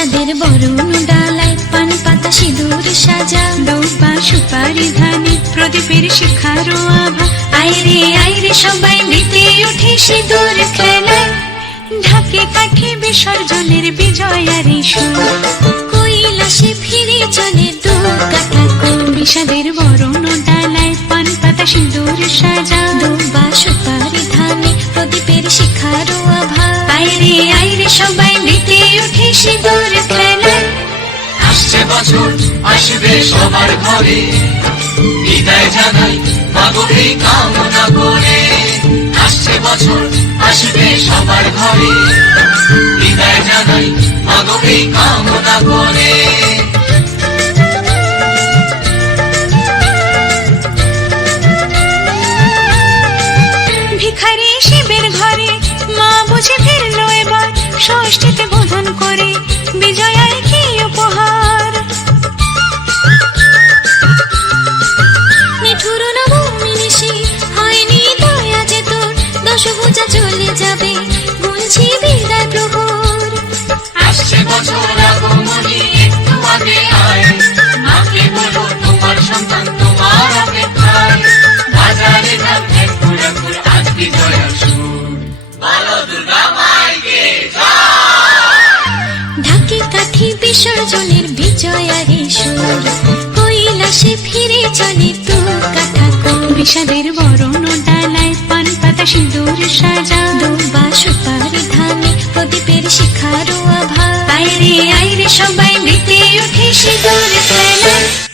বিষাদের বরণ ডালায় পান পাতা সিঁদুর সাজা, দৌপা সুপারি ধানে প্রদীপের শিখারো আভা। আইরে সবাই মেতে ওঠে সিঁদুর খেলায়, ঢাকে কাঠে বিসর্জনের বিজয়ারি সুর। কৈলাসে ফিরে চলে দু কাঠা কোল, বিষাদের বরণ ডালায় পান পাতা সিঁদুর সাজা, দৌপা সুপারি ধানে প্রদীপের শিখারো আভা। আইরে সবাই মেতে ওঠে সিঁদুর খেলায়। আসছে বছর আসবে সবার ঘরে, বিদায় জানাই মাগো এই কামনা করে। আসছে বছর আসবে সবার ঘরে, বিদায় জানাই মাগো এই কামনা করে। ভিখারি শিবের ঘরে মা বুঝে ফিরলো এবার, ষষ্ঠীতে বোধন করে বিজয়ায় কি উপহার। নিঠুর নবমী নিশি হয়নি দয়া যে তোর, দশভুজা চলে যাবে গুনছি বিদায় প্রহর। আসছে বছর আগমনী একটু আগে আয়, মাকে বলো তোমার সন্তান তোমার অপেক্ষায়। বাজারে ধান ঠেকুর আজ বিজয়ার সুর, বলো দুর্গা মাইকে ঢাকে কাঠি বিসর্জনের বিজয়ারি সুর। কৈলাসে ফিরে চলে দু কাঠা কোল, বিষাদের বরণ ডালায় পান পাতা সিঁদুর সাজা, দৌবা সুপারি ধানে প্রদীপের শিখারো আভা। আইরে সবাই মেতে ওঠে সিঁদুর খেলায়।